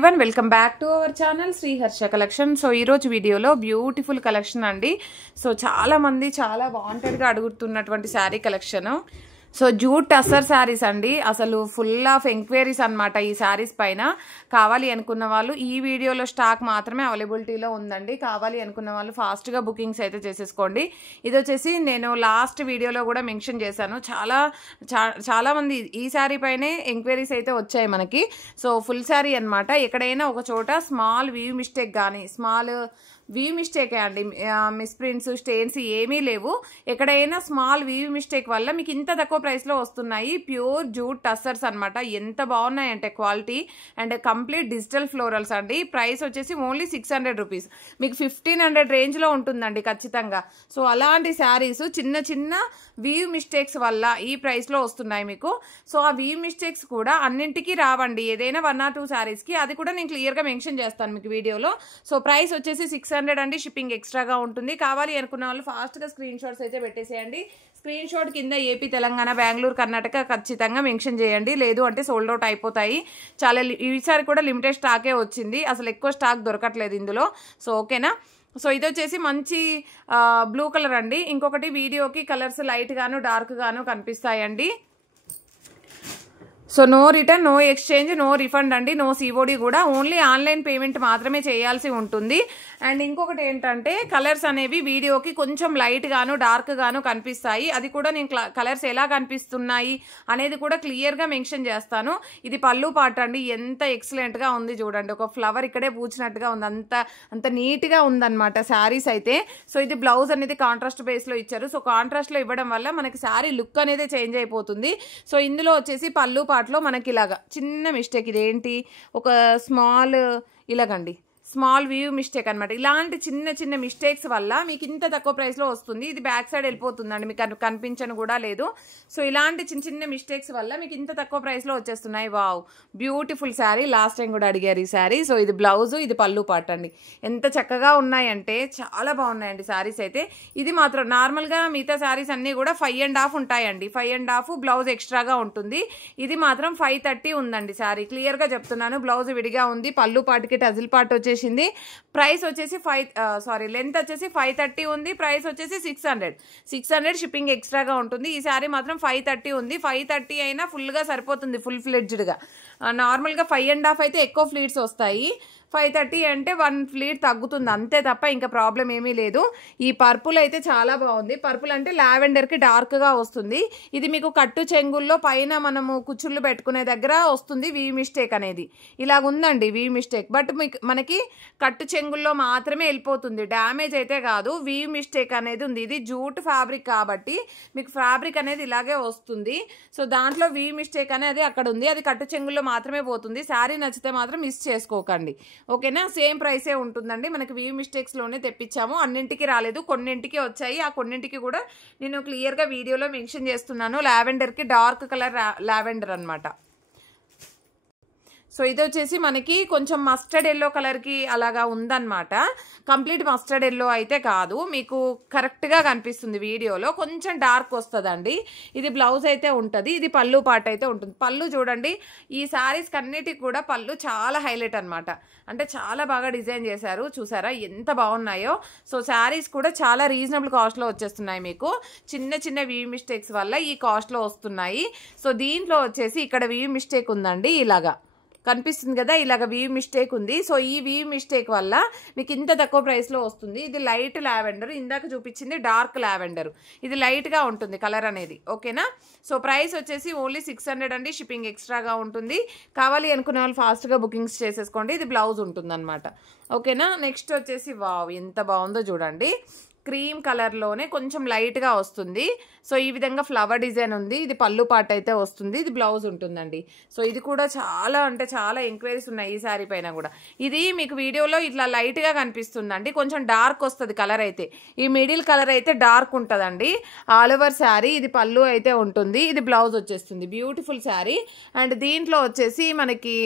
Everyone welcome back to our channel Shri Harsha collection. So ఈరోజు వీడియోలో beautiful collection అండి. So చాలా మంది చాలా వాంటెడ్గా అడుగుతున్నటువంటి sari collection. So jute tussar saris అండి. అసలు ఫుల్ ఆఫ్ ఎంక్వైరీస్ అనమాట ఈ శారీస్ పైన. కావాలి అనుకున్న వాళ్ళు ఈ వీడియోలో స్టాక్ మాత్రమే అవైలబిలిటీలో ఉందండి. కావాలి అనుకున్న వాళ్ళు ఫాస్ట్గా బుకింగ్స్ అయితే చేసేసుకోండి. ఇది వచ్చేసి నేను లాస్ట్ వీడియోలో కూడా మెన్షన్ చేశాను. చాలా మంది ఈ శారీ పైనే ఎంక్వైరీస్ అయితే వచ్చాయి మనకి. సో ఫుల్ శారీ అనమాట. ఎక్కడైనా ఒక చోట స్మాల్ వ్యూ మిస్టేక్ కానీ స్మాల్ వ్యూ మిస్టేకే అండి, మిస్ప్రింట్స్ స్టెయిన్స్ ఏమీ లేవు. ఎక్కడైనా స్మాల్ వ్యూ మిస్టేక్ వల్ల మీకు ఇంత తక్కువ ప్రైస్లో వస్తున్నాయి. ప్యూర్ జూట్ టస్సర్స్ అనమాట. ఎంత బాగున్నాయంటే quality and complete digital florals అండి. ప్రైస్ వచ్చేసి ఓన్లీ 600 రూపీస్. మీకు 1500 రేంజ్లో ఉంటుందండి ఖచ్చితంగా. సో అలాంటి శారీస్ చిన్న చిన్న వ్యూ మిస్టేక్స్ వల్ల ఈ ప్రైస్లో వస్తున్నాయి మీకు. సో ఆ వ్యూ మిస్టేక్స్ కూడా అన్నింటికి రావండి. ఏదైనా 1 or 2 శారీస్కి అది కూడా నేను క్లియర్గా మెన్షన్ చేస్తాను మీకు వీడియోలో. సో ప్రైస్ వచ్చేసి 600 అండి. షిప్పింగ్ ఎక్స్ట్రాగా ఉంటుంది. కావాలి అనుకున్న వాళ్ళు ఫాస్ట్గా స్క్రీన్ షాట్స్ అయితే పెట్టేసేయండి. స్క్రీన్ షాట్ కింద ఏపీ, తెలంగాణ, బెంగళూరు, కర్ణాటక ఖచ్చితంగా మెన్షన్ చేయండి. లేదు అంటే సోల్డ్ అవుట్ అయిపోతాయి. చాలా ఈసారి కూడా లిమిటెడ్ స్టాకే వచ్చింది. అసలు ఎక్కువ స్టాక్ దొరకట్లేదు ఇందులో. సో ఓకేనా. సో ఇది వచ్చేసి మంచి బ్లూ కలర్ అండి. ఇంకొకటి వీడియోకి కలర్స్ లైట్ గాను డార్క్ గాను కనిపిస్తాయండి. So no return, no exchange, no refund అండి. నో సిఓడి కూడా. ఓన్లీ ఆన్లైన్ పేమెంట్ మాత్రమే చేయాల్సి ఉంటుంది. అండ్ ఇంకొకటి ఏంటంటే కలర్స్ అనేవి వీడియోకి కొంచెం లైట్ గాను డార్క్ గాను కనిపిస్తాయి. అది కూడా నేను కలర్స్ ఎలా కనిపిస్తున్నాయి అనేది కూడా క్లియర్గా మెన్షన్ చేస్తాను. ఇది పళ్ళు పాట అండి. ఎంత ఎక్సలెంట్గా ఉంది చూడండి. ఒక ఫ్లవర్ ఇక్కడే పూచినట్టుగా ఉంది. అంత నీట్గా ఉందన్నమాట శారీస్ అయితే. సో ఇది బ్లౌజ్ అనేది కాంట్రాస్ట్ బేస్లో ఇచ్చారు. సో కాంట్రాస్ట్లో ఇవ్వడం వల్ల మనకి శారీ లుక్ అనేది చేంజ్ అయిపోతుంది. సో ఇందులో వచ్చేసి పళ్ళు పాటలో మనకి ఇలాగా చిన్న మిస్టేక్. ఇదేంటి, ఒక స్మాల్ ఇలాగండి స్మాల్ వ్యూ మిస్టేక్ అనమాట. ఇలాంటి చిన్న చిన్న మిస్టేక్స్ వల్ల మీకు ఇంత తక్కువ ప్రైస్లో వస్తుంది. ఇది బ్యాక్ సైడ్ వెళ్ళిపోతుందండి, మీకు కనిపించను కూడా లేదు. సో ఇలాంటి చిన్న చిన్న మిస్టేక్స్ వల్ల మీకు ఇంత తక్కువ ప్రైస్లో వచ్చేస్తున్నాయి. Wow, beautiful sari. Last time కూడా అడిగారు ఈ శారీ. సో ఇది బ్లౌజు, ఇది పళ్ళు పాట అండి. ఎంత చక్కగా ఉన్నాయంటే చాలా బాగున్నాయండి శారీస్ అయితే. ఇది మాత్రం నార్మల్గా మిగతా శారీస్ అన్నీ కూడా 5.5 ఉంటాయండి. 5.5 బ్లౌజ్ ఎక్స్ట్రాగా ఉంటుంది. ఇది మాత్రం 530 ఉందండి శారీ. క్లియర్గా చెప్తున్నాను. బ్లౌజ్ విడిగా ఉంది. పళ్ళు పాటికి టజిల్ పార్ట్ వచ్చేసి ప్రైస్ వచ్చేసి లెంత్ వచ్చేసి 530 ఉంది. ప్రైస్ వచ్చేసి 600 షిప్పింగ్ ఎక్స్ట్రాగా ఉంటుంది. ఈ శారీ మాత్రం 530 ఉంది. 530 అయినా ఫుల్గా సరిపోతుంది, ఫుల్ ఫ్లెడ్జ్డ్గా. నార్మల్గా 5.5 అయితే ఎక్కువ ఫ్లీట్స్ వస్తాయి. 530 అంటే 1 ఫ్లీట్ తగ్గుతుంది అంతే తప్ప ఇంకా ప్రాబ్లం ఏమీ లేదు. ఈ పర్పుల్ అయితే చాలా బాగుంది. పర్పుల్ అంటే లావెండర్కి డార్క్గా వస్తుంది. ఇది మీకు కట్టు చెంగుల్లో పైన మనము కుచ్చుళ్ళు పెట్టుకునే దగ్గర వస్తుంది వీ మిస్టేక్ అనేది. ఇలాగ ఉందండి వీ మిస్టేక్. బట్ మనకి కట్టు చెంగుల్లో మాత్రమే వెళ్ళిపోతుంది, డ్యామేజ్ అయితే కాదు. వీ మిస్టేక్ అనేది ఉంది. ఇది జూట్ ఫ్యాబ్రిక్ కాబట్టి మీకు ఫ్యాబ్రిక్ అనేది ఇలాగే వస్తుంది. సో దాంట్లో వీ మిస్టేక్ అనేది అక్కడ ఉంది. అది కట్టు చెంగుల్లో మాత్రమే పోతుంది. శారీ నచ్చితే మాత్రం మిస్ చేసుకోకండి, ఓకేనా. సేమ్ ప్రైసే ఉంటుందండి. మనకి వ్యూ మిస్టేక్స్లోనే తెప్పించాము. అన్నింటికి రాలేదు, కొన్నింటికి వచ్చాయి. ఆ కొన్నింటికి కూడా నేను క్లియర్గా వీడియోలో మెన్షన్ చేస్తున్నాను. లావెండర్కి డార్క్ కలర్ లావెండర్ అనమాట. సో ఇది వచ్చేసి మనకి కొంచెం మస్టర్డ్ ఎల్లో కలర్కి అలాగా ఉందన్నమాట. కంప్లీట్ మస్టర్డ్ ఎల్లో అయితే కాదు, మీకు కరెక్ట్గా కనిపిస్తుంది వీడియోలో. కొంచెం డార్క్ వస్తుందండి. ఇది బ్లౌజ్ అయితే ఉంటుంది. ఇది పళ్ళు పాట అయితే ఉంటుంది. పళ్ళు చూడండి, ఈ శారీస్కి అన్నిటికి కూడా పళ్ళు చాలా హైలైట్ అనమాట. అంటే చాలా బాగా డిజైన్ చేశారు. చూసారా ఎంత బాగున్నాయో. సో శారీస్ కూడా చాలా రీజనబుల్ కాస్ట్లో వచ్చేస్తున్నాయి మీకు. చిన్న చిన్న వ్యూ మిస్టేక్స్ వల్ల ఈ కాస్ట్లో వస్తున్నాయి. సో దీంట్లో వచ్చేసి ఇక్కడ వ్యూ మిస్టేక్ ఉందండి. ఇలాగా కనిపిస్తుంది కదా, ఇలాగ వ్యూ మిస్టేక్ ఉంది. సో ఈ వ్యూ మిస్టేక్ వల్ల మీకు ఇంత తక్కువ ప్రైస్లో వస్తుంది. ఇది లైట్ లావెండర్, ఇందాక చూపించింది డార్క్ లావెండర్. ఇది లైట్గా ఉంటుంది కలర్ అనేది, ఓకేనా. సో ప్రైస్ వచ్చేసి ఓన్లీ 600 అండి. షిప్పింగ్ ఎక్స్ట్రాగా ఉంటుంది. కావాలి అనుకునే వాళ్ళు ఫాస్ట్గా బుకింగ్స్ చేసేసుకోండి. ఇది బ్లౌజ్ ఉంటుంది అనమాట, ఓకేనా. నెక్స్ట్ వచ్చేసి వావ్ ఎంత బాగుందో చూడండి. క్రీమ్ కలర్లోనే కొంచెం లైట్గా వస్తుంది. సో ఈ విధంగా ఫ్లవర్ డిజైన్ ఉంది. ఇది పళ్ళు పాట అయితే వస్తుంది. ఇది బ్లౌజ్ ఉంటుందండి. సో ఇది కూడా చాలా అంటే చాలా ఎంక్వైరీస్ ఉన్నాయి ఈ శారీ పైన కూడా. ఇది మీకు వీడియోలో ఇట్లా లైట్గా కనిపిస్తుందండి. కొంచెం డార్క్ వస్తుంది కలర్ అయితే. ఈ మిడిల్ కలర్ అయితే డార్క్ ఉంటుందండి. ఆల్ ఓవర్ శారీ ఇది పళ్ళు అయితే ఉంటుంది. ఇది బ్లౌజ్ వచ్చేస్తుంది. బ్యూటిఫుల్ శారీ. అండ్ దీంట్లో వచ్చేసి మనకి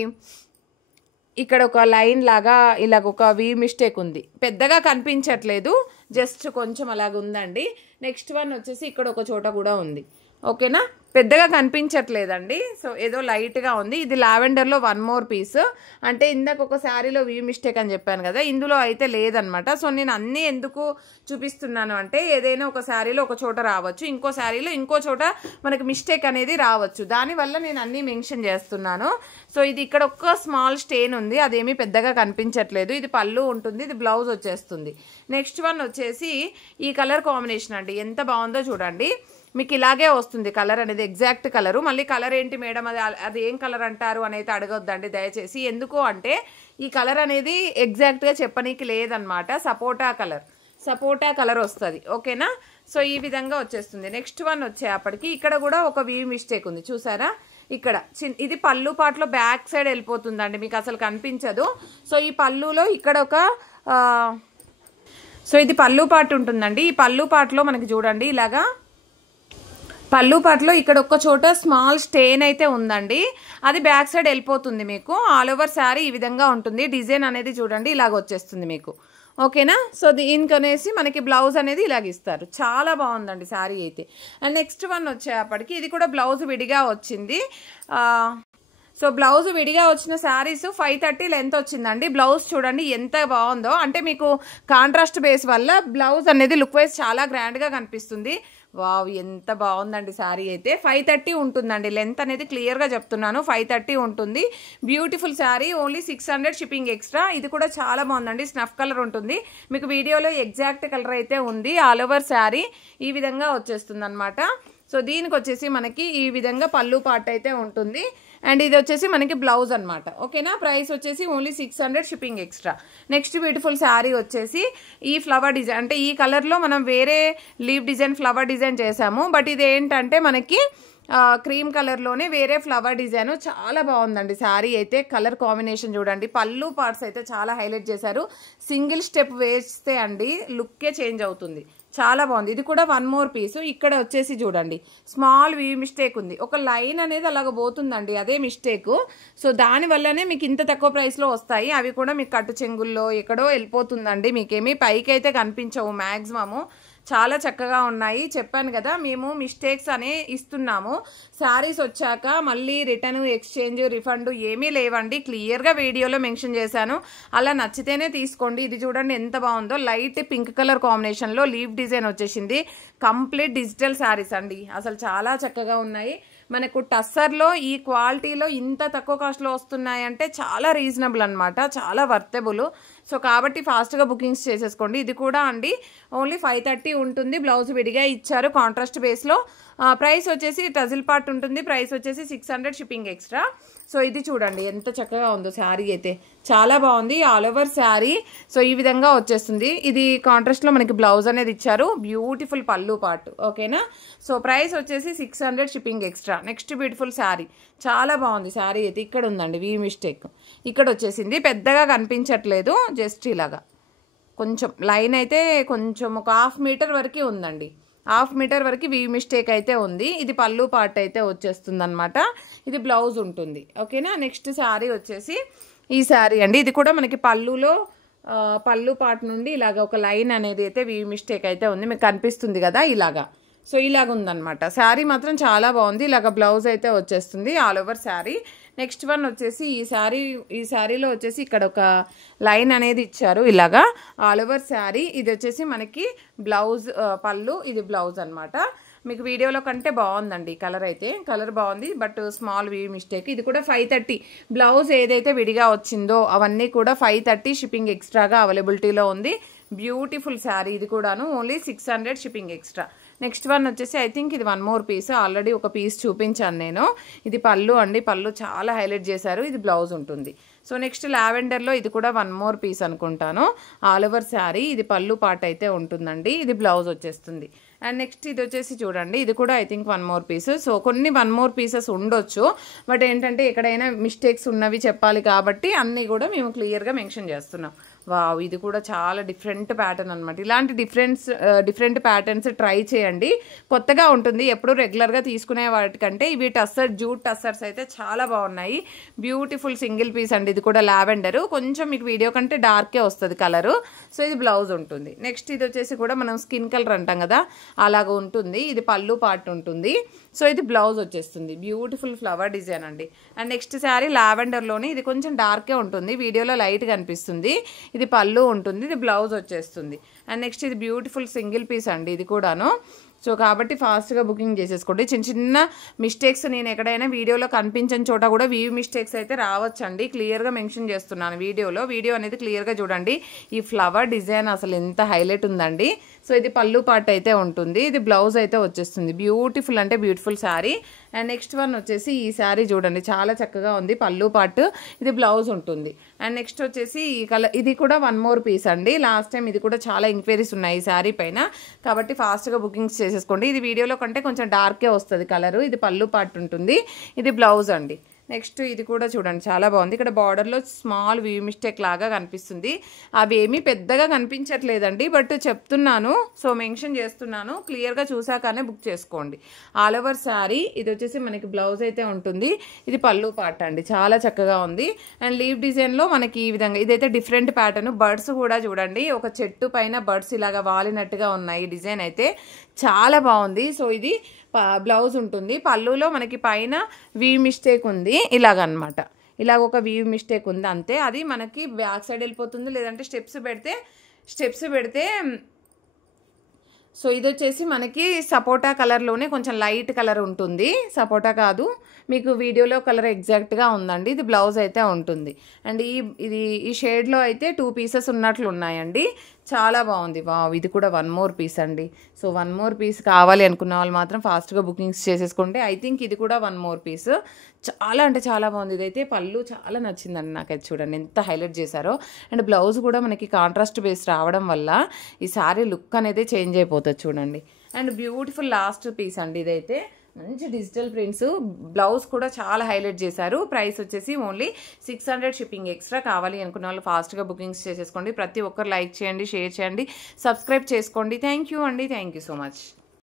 ఇక్కడ ఒక లైన్ లాగా ఇలాగ ఒక వీ మిస్టేక్ ఉంది. పెద్దగా కనిపించట్లేదు, జస్ట్ కొంచెం అలాగ ఉందండి. నెక్స్ట్ వన్ వచ్చేసి ఇక్కడ ఒక చోట కూడా ఉంది, ఓకేనా. పెద్దగా కనిపించట్లేదండి. సో ఏదో లైట్గా ఉంది. ఇది లావెండర్లో 1 మోర్ పీస్. అంటే ఇందాక ఒక శారీలో వీ మిస్టేక్ అని చెప్పాను కదా, ఇందులో అయితే లేదనమాట. సో నేను అన్నీ ఎందుకు చూపిస్తున్నాను అంటే ఏదైనా ఒక శారీలో ఒక చోట రావచ్చు, ఇంకో శారీలో ఇంకో చోట మనకి మిస్టేక్ అనేది రావచ్చు. దానివల్ల నేను అన్నీ మెన్షన్ చేస్తున్నాను. సో ఇది ఇక్కడ ఒక స్మాల్ స్టెయిన్ ఉంది, అదేమీ పెద్దగా కనిపించట్లేదు. ఇది పళ్ళు ఉంటుంది, ఇది బ్లౌజ్ వచ్చేస్తుంది. నెక్స్ట్ వన్ వచ్చేసి ఈ కలర్ కాంబినేషన్ అండి, ఎంత బాగుందో చూడండి. మీకు ఇలాగే వస్తుంది కలర్ అనేది, ఎగ్జాక్ట్ కలరు. మళ్ళీ కలర్ ఏంటి మేడం అది ఏం కలర్ అంటారు అని అయితే అడగొద్దండి దయచేసి. ఎందుకు అంటే ఈ కలర్ అనేది ఎగ్జాక్ట్గా చెప్పనీకి లేదనమాట. సపోటా కలర్ వస్తుంది. ఓకేనా? సో ఈ విధంగా వచ్చేస్తుంది. నెక్స్ట్ వన్ వచ్చేప్పటికి ఇక్కడ కూడా ఒక వీ మిస్టేక్ ఉంది, చూసారా? ఇక్కడ ఇది పళ్ళు పాటలో బ్యాక్ సైడ్ వెళ్ళిపోతుందండి, మీకు అసలు కనిపించదు. సో ఈ పళ్ళులో ఇక్కడ ఒక సో ఇది పళ్ళు పాటు ఉంటుందండి. ఈ పళ్ళు పాటలో మనకి చూడండి ఇలాగా పళ్ళు పాటలో ఇక్కడ ఒక్క చోట స్మాల్ స్టెయిన్ అయితే ఉందండి, అది బ్యాక్ సైడ్ వెళ్ళిపోతుంది. మీకు ఆల్ ఓవర్ శారీ ఈ విధంగా ఉంటుంది. డిజైన్ అనేది చూడండి ఇలాగ వచ్చేస్తుంది మీకు. ఓకేనా? సో దీనికనేసి మనకి బ్లౌజ్ అనేది ఇలాగ ఇస్తారు. చాలా బాగుందండి శారీ అయితే. అండ్ నెక్స్ట్ వన్ వచ్చేప్పటికి ఇది కూడా బ్లౌజ్ విడిగా వచ్చింది. సో బ్లౌజ్ విడిగా వచ్చిన శారీస్ 530 లెంత్ వచ్చిందండి. బ్లౌజ్ చూడండి ఎంత బాగుందో. అంటే మీకు కాంట్రాస్ట్ బేస్ వల్ల బ్లౌజ్ అనేది లుక్ వైజ్ చాలా గ్రాండ్గా కనిపిస్తుంది. వావ్, ఎంత బాగుందండి శారీ అయితే. 530 ఉంటుందండి లెంత్ అనేది, క్లియర్గా చెప్తున్నాను. 530 ఉంటుంది. Beautiful sari, only 600 shipping extra. ఇది కూడా చాలా బాగుందండి, స్నఫ్ కలర్ ఉంటుంది. మీకు వీడియోలో ఎగ్జాక్ట్ కలర్ అయితే ఉంది. ఆల్ ఓవర్ శారీ ఈ విధంగా వచ్చేస్తుంది అనమాట. సో దీనికి వచ్చేసి మనకి ఈ విధంగా పళ్ళు పార్ట్ అయితే ఉంటుంది. అండ్ ఇది వచ్చేసి మనకి బ్లౌజ్ అనమాట. ఓకేనా? ప్రైస్ వచ్చేసి only 600 shipping extra. Next beautiful sari వచ్చేసి ఈ ఫ్లవర్ డిజైన్, అంటే ఈ కలర్లో మనం వేరే లీవ్ డిజైన్ ఫ్లవర్ డిజైన్ చేసాము. బట్ ఇది ఏంటంటే మనకి క్రీమ్ కలర్లోనే వేరే ఫ్లవర్ డిజైన్. చాలా బాగుందండి శారీ అయితే. కలర్ కాంబినేషన్ చూడండి, పళ్ళు పార్ట్స్ అయితే చాలా హైలైట్ చేశారు. సింగిల్ స్టెప్ వేస్తే అండి లుక్కే చేంజ్ అవుతుంది. చాలా బాగుంది. ఇది కూడా 1 మోర్ పీస్. ఇక్కడ వచ్చేసి చూడండి స్మాల్ వీ మిస్టేక్ ఉంది, ఒక లైన్ అనేది అలాగ పోతుందండి, అదే మిస్టేక్. సో దానివల్లనే మీకు ఇంత తక్కువ ప్రైస్లో వస్తాయి. అవి కూడా మీకు కట్టు చెంగుల్లో ఎక్కడో వెళ్ళిపోతుందండి, మీకేమీ పైకి అయితే కనిపించవు మ్యాక్సిమము. చాలా చక్కగా ఉన్నాయి. చెప్పాను కదా మేము మిస్టేక్స్ అనే ఇస్తున్నాము. శారీస్ వచ్చాక మళ్ళీ రిటర్న్, ఎక్స్చేంజ్, రిఫండ్ ఏమీ లేవండి. క్లియర్గా వీడియోలో మెన్షన్ చేశాను. అలా నచ్చితేనే తీసుకోండి. ఇది చూడండి ఎంత బాగుందో, లైట్ పింక్ కలర్ కాంబినేషన్లో లీవ్ డిజైన్ వచ్చేసింది. కంప్లీట్ డిజిటల్ శారీస్ అండి, అసలు చాలా చక్కగా ఉన్నాయి. మనకు టస్సర్లో ఈ క్వాలిటీలో ఇంత తక్కువ కాస్ట్లో వస్తున్నాయంటే చాలా రీజనబుల్ అనమాట, చాలా వర్తబుల్. సో కాబట్టి ఫాస్ట్గా బుకింగ్స్ చేసేసుకోండి. ఇది కూడా అండి ఓన్లీ 530 ఉంటుంది. బ్లౌజ్ విడిగా ఇచ్చారు కాంట్రాస్ట్ బేస్లో. ప్రైస్ వచ్చేసి టజిల్ పార్ట్ ఉంటుంది. ప్రైస్ వచ్చేసి 600 షిప్పింగ్ ఎక్స్ట్రా. సో ఇది చూడండి ఎంత చక్కగా ఉందో శారీ అయితే, చాలా బాగుంది. ఆల్ ఓవర్ శారీ సో ఈ విధంగా వచ్చేస్తుంది. ఇది కాంట్రాస్ట్లో మనకి బ్లౌజ్ అనేది ఇచ్చారు. బ్యూటిఫుల్ పళ్ళు పార్ట్. ఓకేనా? సో ప్రైస్ వచ్చేసి 600 shipping extra. Next beautiful sari, చాలా బాగుంది శారీ అయితే. ఇక్కడ ఉందండి వీ మిస్టేక్, ఇక్కడ వచ్చేసింది. పెద్దగా కనిపించట్లేదు, జస్ట్ ఇలాగా కొంచెం లైన్ అయితే కొంచెం ఒక 1/2 మీటర్ వరకు ఉందండి. 1/2 మీటర్ వరకు వీ మిస్టేక్ అయితే ఉంది. ఇది పళ్ళు పార్ట్ అయితే వచ్చేస్తుంది అనమాట. ఇది బ్లౌజ్ ఉంటుంది. ఓకేనా? నెక్స్ట్ శారీ వచ్చేసి ఈ శారీ అండి. ఇది కూడా మనకి పళ్ళు పార్ట్ నుండి ఇలాగ ఒక లైన్ అనేది అయితే వీ మిస్టేక్ అయితే ఉంది, మీకు కనిపిస్తుంది కదా ఇలాగా. సో ఇలాగ ఉందన్నమాట. శారీ మాత్రం చాలా బాగుంది. ఇలాగ బ్లౌజ్ అయితే వచ్చేస్తుంది all over sari. Next one వచ్చేసి ఈ శారీలో వచ్చేసి ఇక్కడ ఒక లైన్ అనేది ఇచ్చారు ఇలాగా ఆల్ ఓవర్ శారీ. ఇది వచ్చేసి మనకి బ్లౌజ్, పళ్ళు, ఇది బ్లౌజ్ అనమాట. మీకు వీడియోలో కంటే బాగుందండి కలర్ అయితే, కలర్ బాగుంది. But small we mistake. ఇది కూడా 530. బ్లౌజ్ ఏదైతే విడిగా వచ్చిందో అవన్నీ కూడా 530 షిప్పింగ్ ఎక్స్ట్రాగా అవైలబిలిటీలో ఉంది. బ్యూటిఫుల్ శారీ ఇది కూడాను, only 600 shipping extra. Next one వచ్చేసి ఐ థింక్ ఇది 1 మోర్ పీస్. ఆల్రెడీ ఒక పీస్ చూపించాను నేను. ఇది పళ్ళు అండి, పళ్ళు చాలా హైలైట్ చేశారు. ఇది బ్లౌజ్ ఉంటుంది. సో నెక్స్ట్ లావెండర్లో ఇది కూడా 1 మోర్ పీస్ అనుకుంటాను. ఆల్ ఓవర్ శారీ ఇది పళ్ళు పార్ట్ అయితే ఉంటుందండి. ఇది బ్లౌజ్ వచ్చేస్తుంది. అండ్ నెక్స్ట్ ఇది వచ్చేసి చూడండి, ఇది కూడా I think 1 more piece. So కొన్ని 1 మోర్ పీసెస్ ఉండొచ్చు, బట్ ఏంటంటే ఎక్కడైనా మిస్టేక్స్ ఉన్నవి చెప్పాలి కాబట్టి అన్నీ కూడా మేము క్లియర్గా మెన్షన్ చేస్తున్నాం. వావ్, ఇది కూడా చాలా డిఫరెంట్ ప్యాటర్న్ అనమాట. ఇలాంటి డిఫరెంట్ ప్యాటర్న్స్ ట్రై చేయండి, కొత్తగా ఉంటుంది. ఎప్పుడు రెగ్యులర్గా తీసుకునే వాటికంటే ఇవి జూట్ టస్సర్స్ అయితే చాలా బాగున్నాయి. బ్యూటిఫుల్ సింగిల్ పీస్ అండి. ఇది కూడా లావెండర్, కొంచెం మీకు వీడియో కంటే డార్కే వస్తుంది కలరు. సో ఇది బ్లౌజ్ ఉంటుంది. నెక్స్ట్ ఇది వచ్చేసి కూడా మనం స్కిన్ కలర్ అంటాం కదా, అలాగ ఉంటుంది. ఇది పళ్ళు పార్ట్ ఉంటుంది. సో ఇది బ్లౌజ్ వచ్చేస్తుంది. బ్యూటిఫుల్ ఫ్లవర్ డిజైన్ అండి. అండ్ నెక్స్ట్ శారీ లావెండర్లోని, ఇది కొంచెం డార్కే ఉంటుంది, వీడియోలో లైట్గా అనిపిస్తుంది. ఇది పళ్ళు ఉంటుంది, ఇది బ్లౌజ్ వచ్చేస్తుంది. అండ్ నెక్స్ట్ ఇది బ్యూటిఫుల్ సింగిల్ పీస్ అండి, ఇది కూడాను. సో కాబట్టి ఫాస్ట్గా బుకింగ్ చేసేసుకోండి. చిన్న చిన్న మిస్టేక్స్ నేను ఎక్కడైనా వీడియోలో కనిపించని చోట కూడా వీవ్ మిస్టేక్స్ అయితే రావచ్చండి. క్లియర్గా మెన్షన్ చేస్తున్నాను వీడియో అనేది క్లియర్గా చూడండి. ఈ ఫ్లవర్ డిజైన్ అసలు ఎంత హైలైట్ ఉందండి. సో ఇది పళ్ళు పార్ట్ అయితే ఉంటుంది, ఇది బ్లౌజ్ అయితే వచ్చేస్తుంది. బ్యూటిఫుల్ అంటే beautiful sari. And next one వచ్చేసి ఈ శారీ చూడండి, చాలా చక్కగా ఉంది. పళ్ళు పార్ట్, ఇది బ్లౌజ్ ఉంటుంది. అండ్ నెక్స్ట్ వచ్చేసి ఈ కలర్, ఇది కూడా వన్ మోర్ పీస్ అండి. లాస్ట్ టైం ఇది కూడా చాలా ఎంక్వైరీస్ ఉన్నాయి ఈ శారీ పైన, కాబట్టి ఫాస్ట్గా బుకింగ్స్ చేసేసుకోండి. ఇది వీడియోలో కంటే కొంచెం డార్కే వస్తుంది కలరు. ఇది పళ్ళు పార్ట్ ఉంటుంది, ఇది బ్లౌజ్ అండి. నెక్స్ట్ ఇది కూడా చూడండి, చాలా బాగుంది. ఇక్కడ బార్డర్లో స్మాల్ వీ మిస్టేక్ లాగా కనిపిస్తుంది. అవి ఏమీ పెద్దగా కనిపించట్లేదండి, బట్ చెప్తున్నాను, సో మెన్షన్ చేస్తున్నాను. క్లియర్గా చూసాకనే బుక్ చేసుకోండి. ఆల్ ఓవర్ శారీ ఇది వచ్చేసి మనకి బ్లౌజ్ అయితే ఉంటుంది. ఇది పళ్ళు పార్ట్ అండి, చాలా చక్కగా ఉంది. అండ్ లీవ్ డిజైన్లో మనకి ఈ విధంగా, ఇదైతే డిఫరెంట్ ప్యాటర్న్. బర్డ్స్ కూడా చూడండి, ఒక చెట్టు పైన బర్డ్స్ ఇలాగా వాలినట్టుగా ఉన్నాయి. డిజైన్ అయితే చాలా బాగుంది. సో ఇది బ్లౌజ్ ఉంటుంది. పళ్ళులో మనకి పైన వీవ్ మిస్టేక్ ఉంది, ఇలాగనమాట. ఇలాగ ఒక వీవ్ మిస్టేక్ ఉంది అంతే. అది మనకి బ్యాక్ సైడ్ వెళ్ళిపోతుంది, లేదంటే స్టెప్స్ పెడితే సో ఇది వచ్చేసి మనకి సపోటా కలర్లోనే కొంచెం లైట్ కలర్ ఉంటుంది. సపోటా కాదు, మీకు వీడియోలో కలర్ ఎగ్జాక్ట్గా ఉందండి. ఇది బ్లౌజ్ అయితే ఉంటుంది. అండ్ ఈ షేడ్లో అయితే 2 పీసెస్ ఉన్నట్లు ఉన్నాయండి. చాలా బాగుంది. వావ్, ఇది కూడా వన్ మోర్ పీస్ అండి. సో వన్ మోర్ పీస్ కావాలి అనుకున్న వాళ్ళు మాత్రం ఫాస్ట్గా బుకింగ్స్ చేసేసుకోండి. ఐ థింక్ ఇది కూడా వన్ మోర్ పీస్. చాలా అంటే చాలా బాగుంది. ఇదైతే పళ్ళు చాలా నచ్చిందండి నాకైతే. చూడండి ఎంత హైలైట్ చేశారో. అండ్ బ్లౌజ్ కూడా మనకి కాంట్రాస్ట్ బేస్ రావడం వల్ల ఈ శారీ లుక్ అనేది చేంజ్ అయిపోతుంది చూడండి. అండ్ బ్యూటిఫుల్ లాస్ట్ పీస్ అండి. ఇదైతే మంచి డిజిటల్ ప్రింట్స్, బ్లౌజ్ కూడా చాలా హైలైట్ చేశారు. ప్రైస్ వచ్చేసి ఓన్లీ 600 షిప్పింగ్ ఎక్స్ట్రా. కావాలి అనుకున్న వాళ్ళు ఫాస్ట్గా బుకింగ్స్ చేసేసుకోండి. ప్రతి ఒక్కరు లైక్ చేయండి, షేర్ చేయండి, సబ్స్క్రైబ్ చేసుకోండి. థ్యాంక్ యూ అండి, థ్యాంక్ యూ సో మచ్.